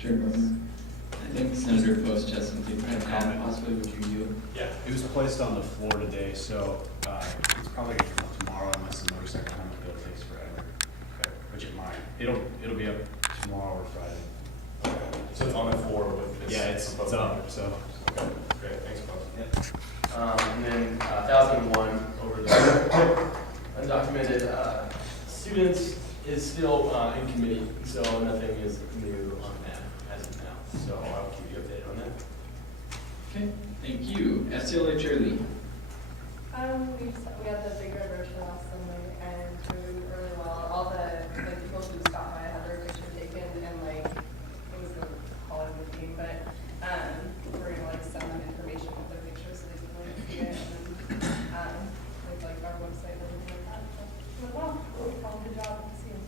Sure. I think Senator Post has something to add, possibly. Would you yield? Yeah, it was placed on the floor today, so it's probably going to come up tomorrow unless the motorcycle helmet bill takes forever. Okay. Which it might. It'll be up tomorrow or Friday. Okay. So it's on the floor with this? Yeah, it's up. So. Okay, great. Thanks, folks. Yep. And then 1001 over the undocumented students is still in committee, so nothing is new on that as of now. So I'll keep you updated on that. Okay, thank you. FCLA Chair Lee. We had the big red roadshow last Sunday, and it went really well. All the people who stopped by had their picture taken, and it was a Hollywood theme, but we're gonna send them information with their pictures so they can see it, and then with our website and everything like that. So it went well. Good job. See you.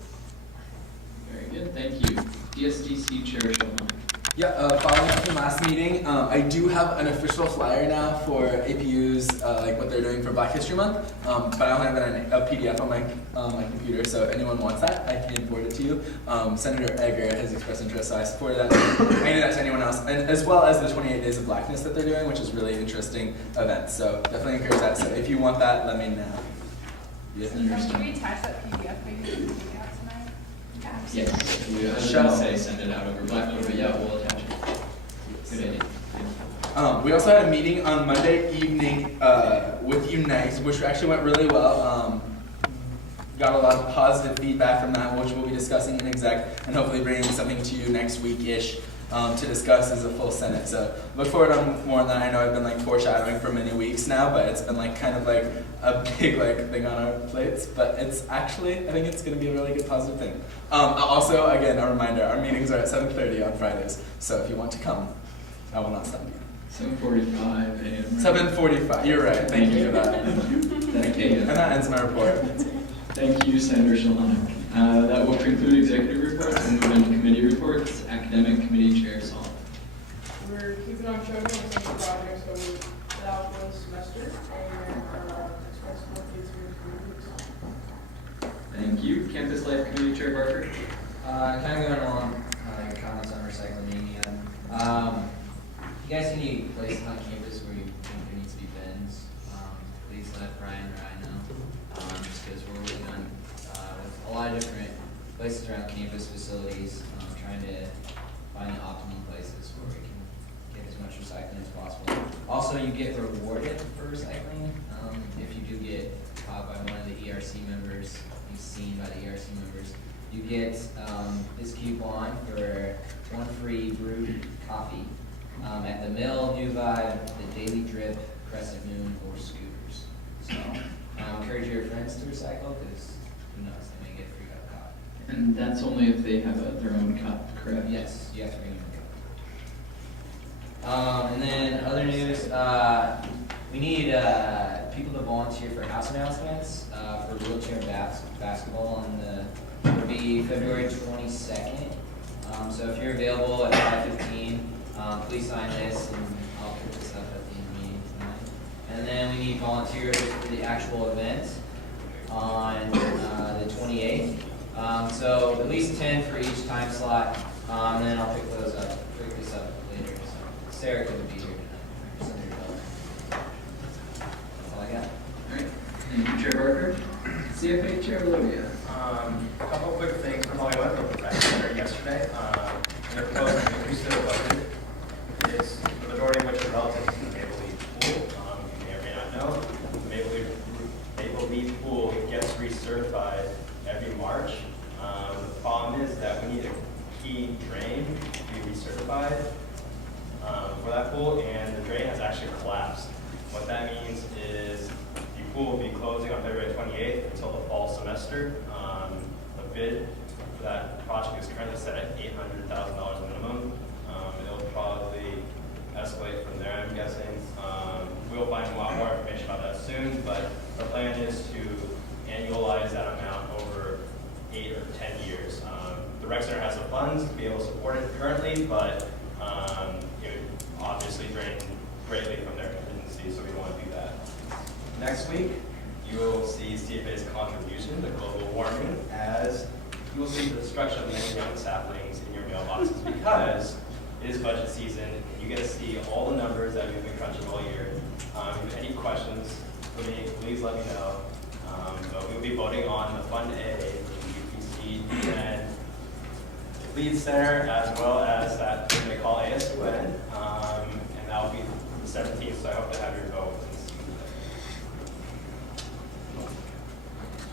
Very good, thank you. DSDC Chair Shulman. Yeah, following up from last meeting, I do have an official flyer now for APU's, what they're doing for Black History Month, but I only have a PDF on my computer, so if anyone wants that, I can forward it to you. Senator Egger has expressed interest, so I supported that. I handed that to anyone else, and as well as the 28 Days of Blackness that they're doing, which is a really interesting event, so definitely encourage that. So if you want that, let me know. Should we attach that PDF maybe to the meeting out tonight? Yes, I was going to say send it out over Blackboard, but yeah, we'll attach it. Good idea. Yeah. We also had a meeting on Monday evening with Unite, which actually went really well. Got a lot of positive feedback from that, which we'll be discussing in exec, and hopefully bringing something to you next week-ish to discuss as a full Senate. So look forward to more on that. I know I've been foreshadowing for many weeks now, but it's been kind of a big thing on our plates. But it's actually, I think it's going to be a really good positive thing. Also, again, a reminder: our meetings are at 7:30 on Fridays. So if you want to come, I will not stop you. 7:45 a.m. 7:45. You're right. Thank you for that. Thank you. And that ends my report. Thank you, Senator Shulman. That will conclude executive reports and move into committee reports. Academic Committee Chair Saul. We're keeping on track on some projects that we put out for the semester, and expect more kids to improve. Thank you. Campus Life Committee Chair Barker. Kind of going along your comments on recycling. You guys see any places on campus where you think there needs to be bins? Please let Brian or I know. Just because we're working on with a lot of different places around campus facilities, trying to find the optimal places where we can get as much recycling as possible. Also, you get rewarded for recycling if you do get caught by one of the ERC members, be seen by the ERC members. You get this coupon for 1 free brewed coffee at the Mill, New Vibe, the Daily Drip, Crescent Moon, or Scooters. So encourage your friends to recycle because who knows, they may get free cup of coffee. And that's only if they have their own cup, correct? Yes, you have to bring your own cup. And then other news, we need people to volunteer for house announcements for wheelchair basketball it'll be February 22nd. So if you're available at 5:15, please sign this and I'll pick this up at the end of the meeting tonight. And then we need volunteers for the actual event on the 28th. So at least 10 for each time slot, and then I'll pick this up later. So Sarah couldn't be here tonight. Senator Bell. That's all I got. All right. Thank you, Chair Barker. CFA Chair Olivia. A couple quick things. We're probably went over the rec center yesterday. They're proposing to increase their budget. It's the majority of which are relative to the Maple Leaf Pool. You may or may not know, the Maple Leaf Pool gets recertified every March. The problem is that we need a key drain to be recertified for that pool, and the drain has actually collapsed. What that means is the pool will be closing on February 28th until the fall semester. The bid for that project is currently set at $800,000 minimum. It'll probably escalate from there, I'm guessing. We'll find a lot more information about that soon, but the plan is to annualize that amount over 8 or 10 years. The rec center has the funds to be able to support it currently, but it would obviously drain greatly from their contingency, so we don't want to do that. Next week, you will see CFA's contribution to global warming as you will see the destruction of many young saplings in your mailboxes because it is budget season. You get to see all the numbers that we've been crunching all year. If you have any questions for me, please let me know. But we'll be voting on the Fund A, the UPC, and Lead Center, as well as that thing they call ASUN. And that will be the 17th, so I hope to have your vote.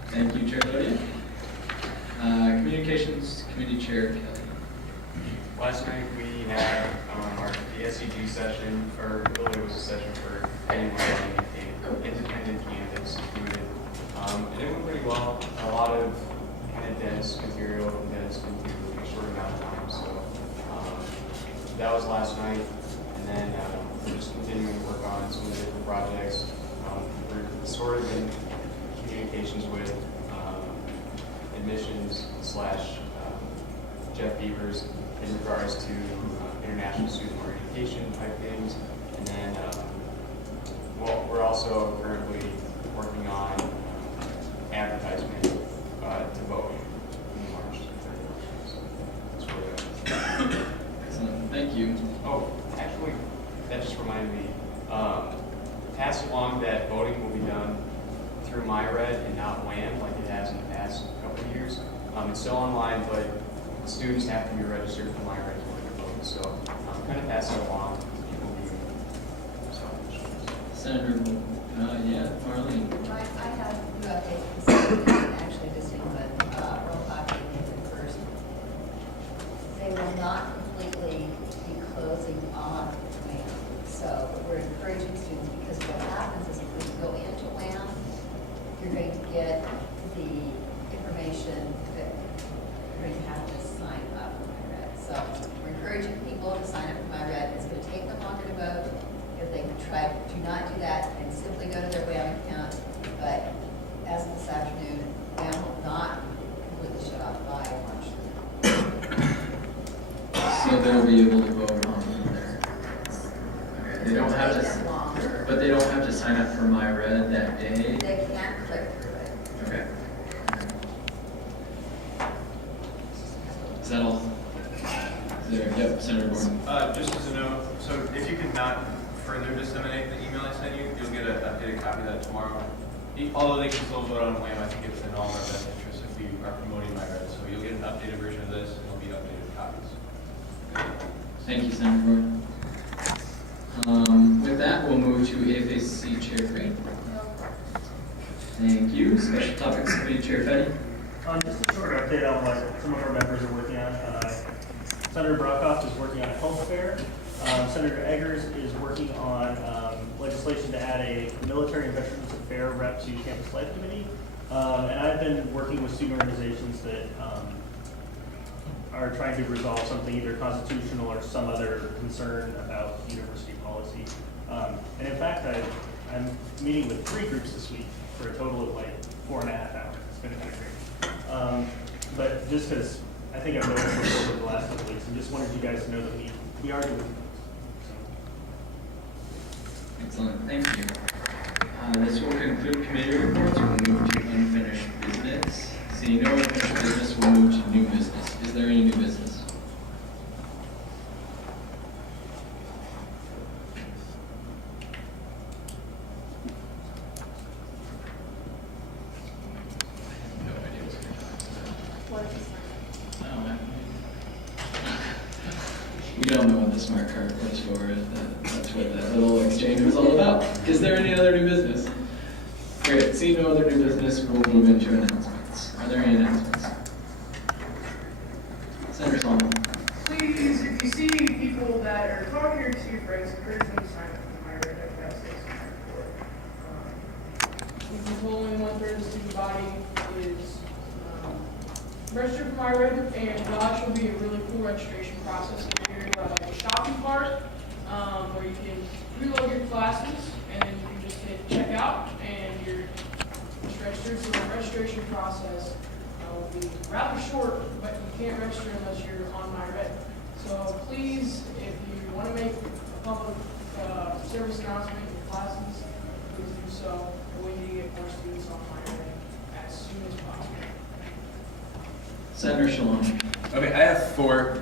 Thank you, Chair Dodia. Communications Committee Chair Kelly. Last night we had our SEG session, or really it was a session for anyone running an independent canvas included. And it went pretty well. A lot of kind of dense material condensed into a short amount of time. So that was last night. And then we're just continuing to work on some of the different projects. We're sort of in communications with admissions / Jeff Beavers in regards to international student orientation type things. And then, we're also currently working on advertisement to vote in March. So that's where we're at. Excellent. Thank you. Oh, actually, that just reminded me. Pass along that voting will be done through MyRed and not WAM like it has in the past couple of years. It's still online, but students have to be registered for MyRed in order to vote. So I'm kind of passing it along. People be Senator, yeah, Marlene. I have two updates, actually just in what Earl talking in first. They will not completely be closing on WAM. So we're encouraging students, because what happens is if we go into WAM, you're going to get the information that you're going to have to sign up for MyRed. So we're encouraging people to sign up for MyRed. It's going to take them longer to vote. If they do not do that, and simply go to their WAM account. But as of this afternoon, WAM will not completely shut off by March 3rd. So they'll be able to vote on there. Okay. They don't have It'll take them to, longer. but they don't have to sign up for MyRed that day. They can click through it. Okay. Is that all? Is there, yep, Senator Gordon. Just as a note, so if you could not further disseminate the email I sent you, you'll get an updated copy of that tomorrow. Although they can still vote on WAM, I think it's in all of our best interest if we are promoting MyRed. So you'll get an updated version of this, and it'll be updated copies. Thank you, Senator Gordon. With that, we'll move to AFAC Chair Crane. Thank you. Special Topics Committee Chair Fetty. Just a short update on what some of our members are working on. Senator Brockhoff is working on health fair. Senator Eggers is working on legislation to add a military and veterans affair rep to Campus Life Committee. And I've been working with student organizations that are trying to resolve something either constitutional or some other concern about university policy. And in fact, I'm meeting with 3 groups this week for a total of like 4.5 hours. It's been kind of great. But just because I think I've noticed this over the last couple of weeks, and just wanted you guys to know that we are doing it. Excellent. Thank you. This will conclude committee reports. We'll move to unfinished business. Seeing no unfinished business, we'll move to new business. Is there any new business? No idea what you're talking What is this? about. Oh, man. We don't know what the smart card was for. That's what that little exchange was all about. Is there any other new business? Great. Seeing no other new business, we'll move into announcements. Are there any announcements? Senator Solomon. Please, if you see people that are talking or to your friends, encourage them to sign up for MyRed at Cal State's We've been told only 1/3 of the student body is registered for MyRed, and it'll actually be a really cool registration process. You're hearing about like the shopping part, where you can reload your classes, and then you can just hit checkout, and you're just registered. So the registration process will be rather short, but you can't register unless you're on MyRed. So please, if you want to make a public service announcement in your classes, please do so. We need to get more students on MyRed as soon as possible. Senator Shalom. Okay, I have 4